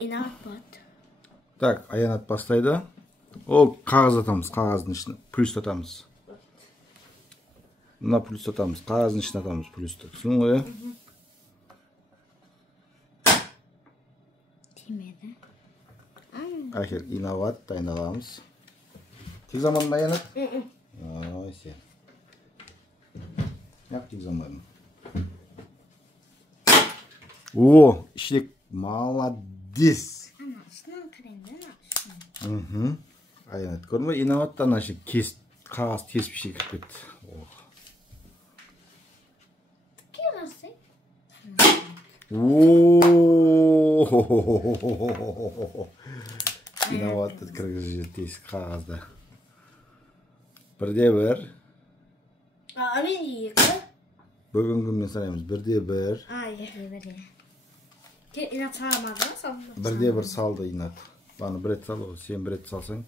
İnanmat. Tak, ayanat başlaydı. O kağız atamız, kağızın içine. Plus atamız. Buna plus atamız. Kağızın içine atamız plus. Şunu koyuyor. Timede. Ahir inavat dayanalamız. Tek zamanında ayanat? Ay sen. Yap tek zamanı. Oo, işlik maladis. Ana, şundan kremden al. Ayanat. Görme inavattan aşı kes, kağız kes bir şey kırpıt. Oh. Kirası. Oo. İnavat kırgızca tez kağızda. Birde bir. Abi yıkı. Bugün gün sanayımız birde bir. Birde. Ki inat salmadı mı? Birde bir saldı inat. Bana bir et sal o. Sen bir et salsan.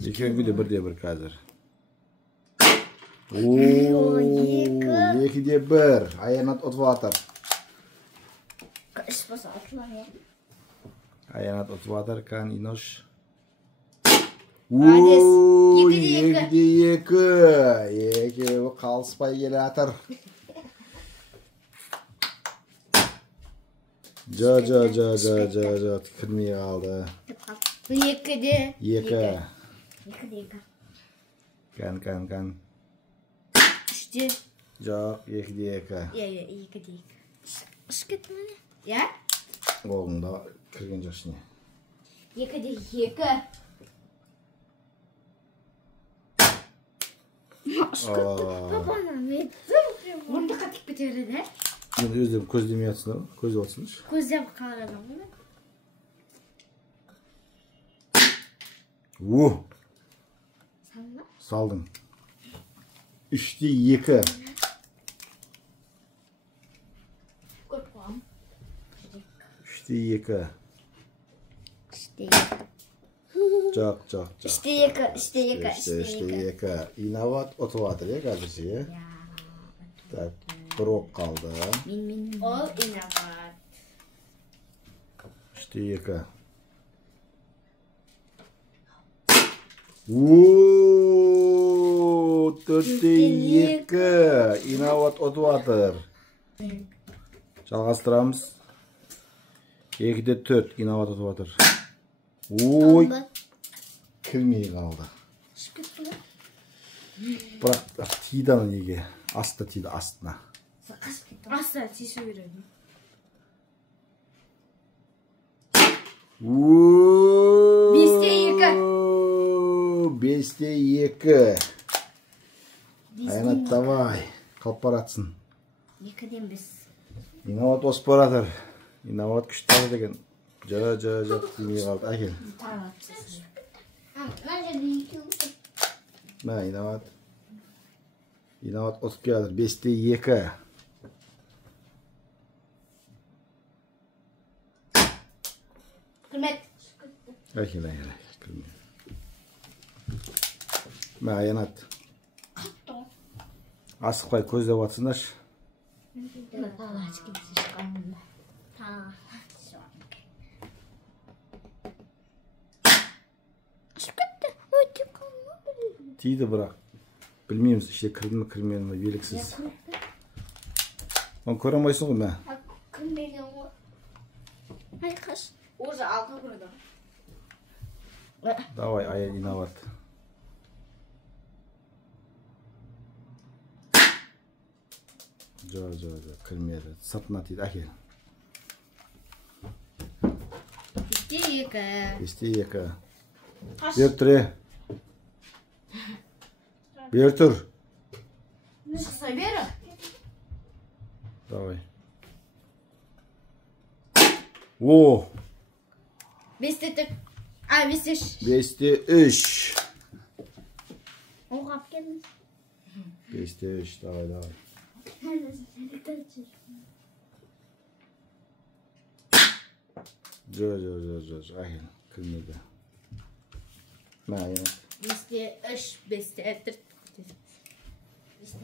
İki gün de birde bir kazır. Oo. İki de bir. Ayanat ot water. İş basa atlar ya. Ayanat ot water kan inoş. Hades. Yeki o kalspay gelatar. Ja. Tükürmeye kaldı. Bu yıkıdı. Yeki. Yıkıdı. Kan. İşte. Ja, yeki. Yıkıdı. Işkıt mı ne? Ya? Oğlum da kırgın yaşını. Yıkıdı. Babana ne? Bunda katık bitirdi de. Şimdi özlem közlemi yatsın. Köz olsun. Gözle bakalım bunu. Salla. Saldım. İşte yeki. Korkmam. İşte yeki. İşte. Çok. İşte yıkı. İşte yeki. İnavat otovatır ya kardeşi ya. Tak. Brok kaldı. Ol inavat. İşte yeki. Ooo. Dörtte yeki. İnavat otovatır. Çalgastıramiz. 2'de 4 inavat otovatır. Oy. Kirmeye kaldı. Bırak tiydana yege. Asta tiydi astına. Asla tişi veriyorum. Beste yıkı. Beste yıkı. Ayanat davay. Kalpar atsın. Yıkıdayım biz. İnavat osporatır. İnavat küştari degen. Ja tiymeye kaldı. Ahir. Tamam. Na inavat otup geldir. Beste yıkı. Kırmet. Ahir. Ma ayanat. Asık koy közde vatsınlar. Tiydi bırak. Bilmiyoruz işte kırmıyor mu beliksiz. On koramayısın mı ben? Kırmıyor mu? Hayır kaç. Orada alta burada. Davay ayel inavat. Ja kırmıyor. Satına tiydi ahir. İşte yıkı. Bir tur. Bir tur. Ne çıksa verin. Давай. Oo. Beste tık. Ay beste. Beste 3. O kap gelmiş. Beste 3. Давай. Jo. Ahir. Kırmızı. Ma ya. Beste 3. Beste 4. Beste.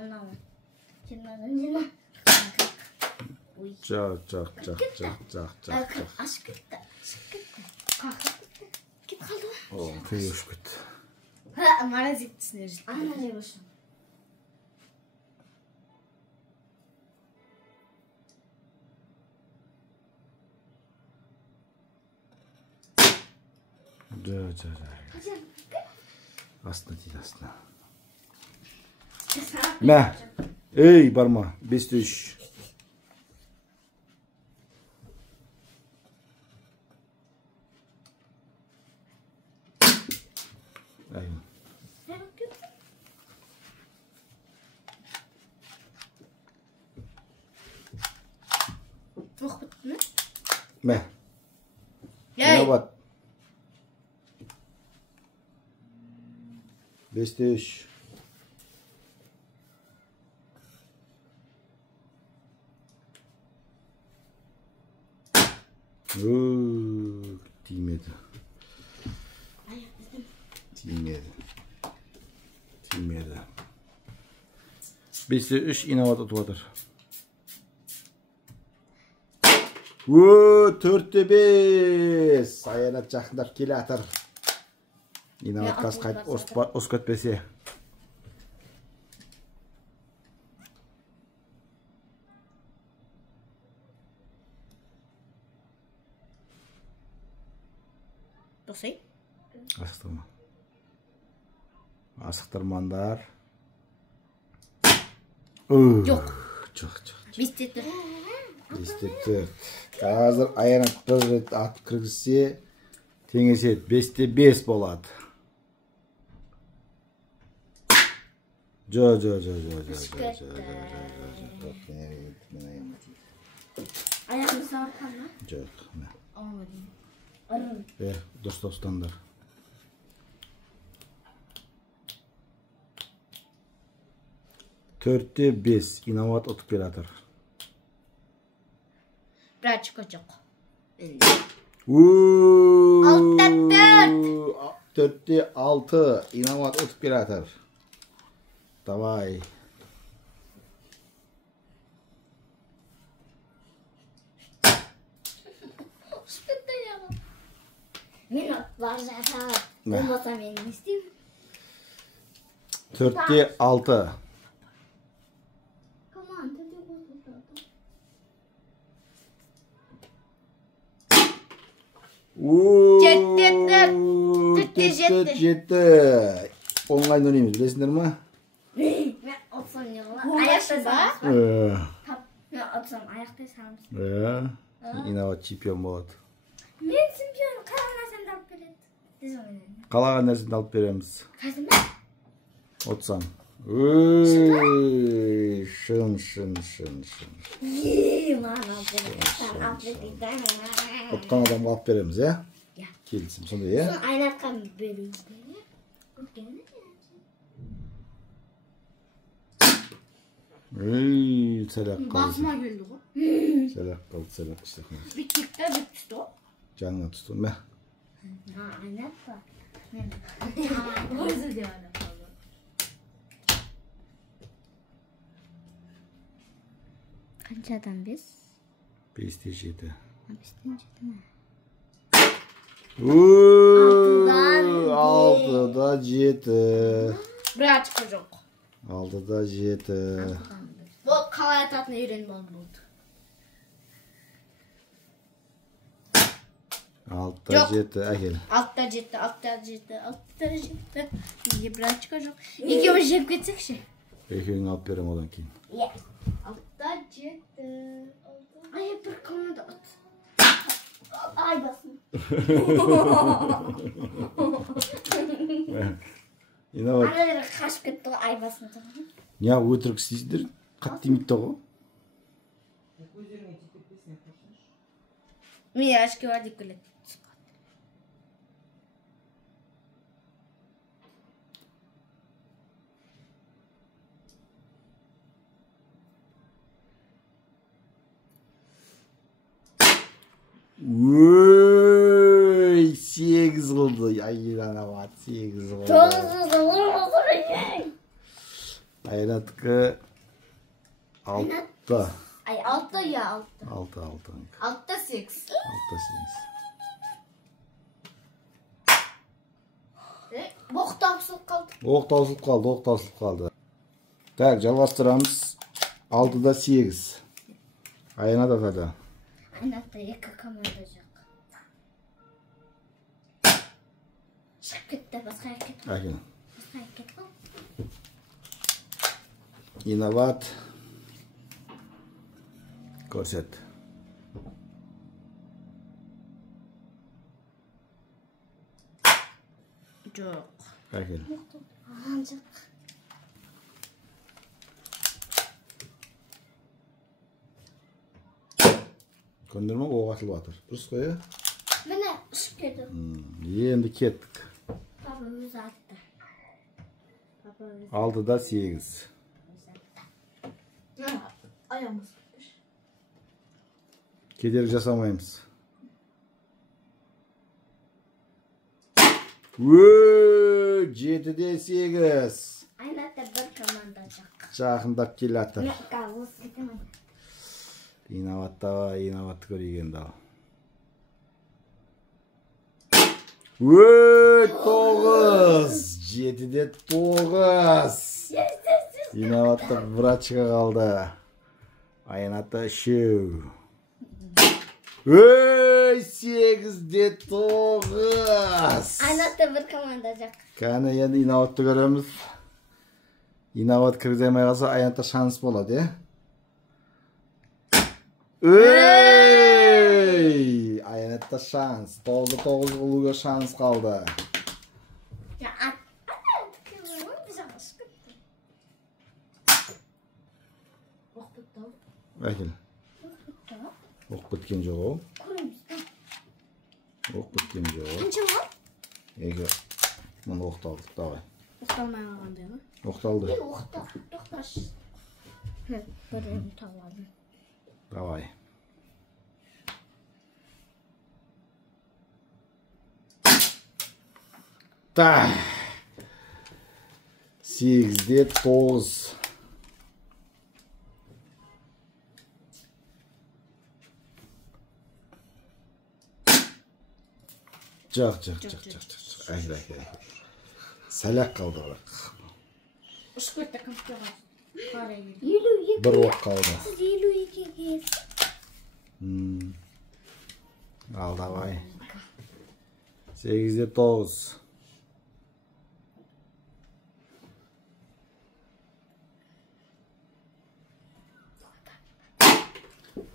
Anlamam. Kimden önce Жоқ. Ашып кетті. Кеп қалды ғой. О, көй өшіп кетті. Морозиктісіне жүрді. Ана не болсын. Жоқ. Астына дейді, астына. Мә, ей, барма, 5-3. Aynen. Жоқ бітті ме? Мә, инабат. 5-3. Тимеді. Тимеді. 5-3 инабат ұтып отыр. 4-5. Аянат жақындап келе атыр. Инабат қас қайт осып кетпесе. Досай? Асықтырма. Асықтырмандар. Жоқ. Жоқ. 5-4. 5-4. Қазір аянат бір рет ат кіргізсе, теңеседі. 5-5 болады. Жоқ. Аяғымыз ауыртқан ма? Жоқ. Olmadı. Дұрыс ұстандар. Төртте 5 инабат ұтып келе жатыр. Birazcık acık. 4-те 6 инабат ұтып келе жатыр. Давай. Мен бар жата. Болмаса мен не істеймін? 4-те 6. Команда деп отырды. 4-7. Оңай ойнаймыз, білесіңдер ма? Мен отсам не қылам? Аяқтай саламыз ба? Мен отсам аяқтай саламыз. Инабат чемпион болады. Мен чемпион қалаған нәрсемді алып береді. Қалаған нәрсені алып береміз. Қазір ма? Отсаң. Шын. Маған алып береді. Отқан адамға алып береміз, е? Келісім, сондай, е? Соны айнатқа беру. Сәлек қалды. Basma geldi bu. Сәлек қалды. Bittikte bitti o. Жаңына түсті, мә? Айнат па? Özür dilerim. Қаншадан 5? 5-те 7. 5-тен 7 ма? 6-да 7. Birazcık acık. 6-да 7. Bu kalay atatını öğrenmem oldu. 6-да Жоқ. 7. Әкел. Altta ciddi. İyi birazcık acık. İkimiz jep gitsek şey. Екеуін алып берем одан кейін. Altta ciddi. Ай, бір команда от. Ай, басым. Инабат. Ана бері қашып кетті ғой, ай басым. Не өтірік істейсіңдер? Қатты тимейді ғой. Mine aşkı var dikkat et. Өй, 8 қылды. Айрана бат, 8 қылды. 9 Айратқы 6. 6 ya 6. 6. 6'da 8. 6. Oq tausылып қалды. Oq tausılıb qaldı. Tak, жалғастырамыз. 6'da 8. Ayana da tadı. Aynatta 2 komanda жоқ. Шығып кетті, басқа әрекет. Әкел. Басқа әрекет қой. İnavat. Көрсет. Жоқ. Әкел. Жоқ. Көндірме оқ атылып жатыр. Дұрыс қой, е? Міне ұшып кетті. Енді кеттік. Папа өзі атты. 6'da 8. Ayağımız. Kederlik жасамаймыз. Өй, 7'de 8. Aynatta 1 komanda жоқ. Жақындап келе жатыр. Мен қалыс кетемін. İnavatты көрейген дал. Өй, 9. 7'de 9. İnavatта врачқа қалды. Aynatta 3. Өй, 8'de 9. Aynatta 1 komanda жоқ. Кәне енді İnavatты көреміз. İnavat кіргіземей қалса, Aynatta шанс болады, е? Өй! Aynatta шанс. 9'da 9 қылуға шанс қалды. Ya at. Biz alışık. Oq bitti. Әкел. Оқ біткен жоқ ол. Оқ біткен жоқ ол. Қанша ол? Егі, мұны оқталдық, давай. Оқталмай қалғандай ма? Оқталды. Тоқташ. Бірін табадым. Давай. Так. 8'de 9. Жоқ. Әкел. Сәлек қалды бірақ. Ұшып кетті компьютерға. Қарай келді. 52. Бір оқ қалды. Сіз 52'ge келсіз. Al давай. 8'de 9.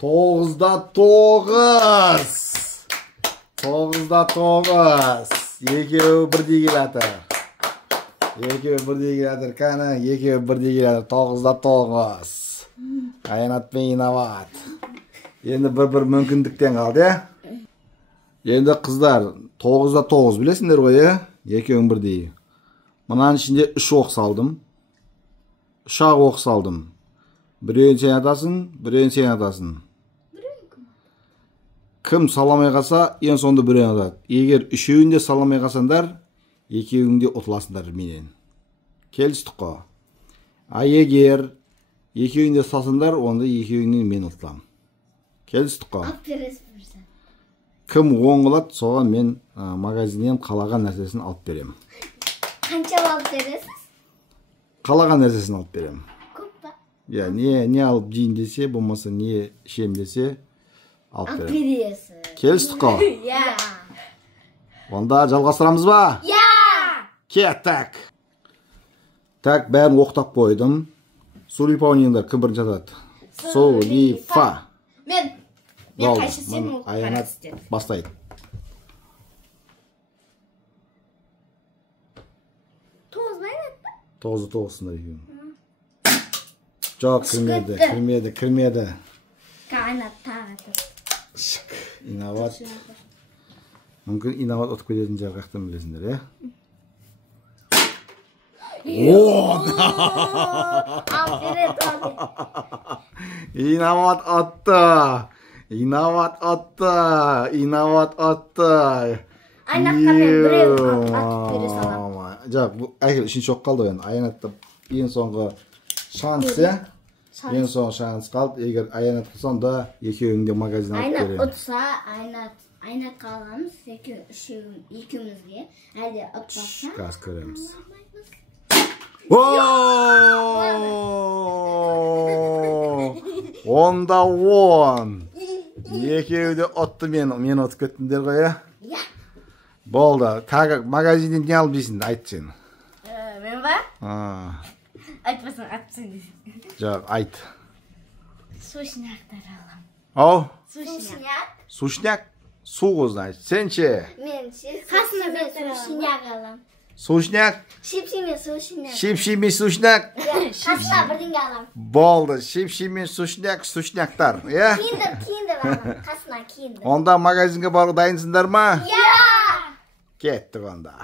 Тоғызда 9. 9'da 9. Екеуі бірдей келатыр. Кәні, екеуі бірдей келатыр. 9'da 9. Аянат пен İnavat. Енді бір мүмкіндіктен қалды, е? Енді қыздар, 9'da 9 білесіңдер ғой, е? Екеуің бірдей. Мұнан ішінде 3 оқ салдым. 3-ақ оқ салдым. Біреуін сен атасың, біреуін сен атасың. Кім саламай қалса, ең сонда біреуін атады. Егер үшеуін де саламай қалсаңдар, екеуің де ұтыласыңдар менен. Келістік қой. А егер екеуін де салсаңдар, онда екеуіңнен мен ұтылам. Келістік қой. Алып бересіз бірсен. Кім оң қылады, соған мен магазиннен қалаған нәрсесін алып берем. Қанша алып бересіз? Қалаған нәрсесін алып берем. Көп па? Я, не алып жейін десе, болмаса не ішем десе, алып Алып берем. бересіз. Келістік қой. Я. Онда жалғастырамыз ба? Я. Кеттік. Так, бәрін оқтап қойдым. Сулифа ойнаңдар, кім бірінші атады? Сулифа. Мен қайшы сен ол Аянат қарат істедім. бастайды. 9 Аянат па? 9'da 9'sында екеуің. Жоқ, кірмеді. Аянат тағады. Шық, İnavat. Мүмкін İnavat ұтып кететін жақтан білесіңдер, е? Aferin abi. İnavat attı. Аянатқа мен біреу атып бере салам. Жоқ, бұл әйгіл үшінші оқ қалды. Аянатта ең соңғы шанс, е? Ең соңғы шанс қалды. Егер аянат қылсаң да екеуің де магазин алып Айнат беремін. ұтса, айнат қалғанымыз екеумізге. Әлде ұтпаса. Қазір көреміз. Онда 10. Екеуі де ұтты мен ұтып кеттіңдер ғой, е? Иә. Болды. Тағы магазиннен не алып жейсің, айт сен. Мен ба? Айтпасаң атсын дейсің. Жоқ, айт. Сушняктар алам. Ау? Сушняк. Сушняк? Су, значит. Сен ше? Мен қасына мен сушняк алам. Сушняк? Шипши мен сушняк. Шипши мен сушняк? Қасына бірдеңе алам. Болды. Шипши мен сушняк, сушняктар. Е? Киндер алам. Қасына киндер. Онда магазинге баруға дайынсыңдар ма? Иә! Кеттік онда.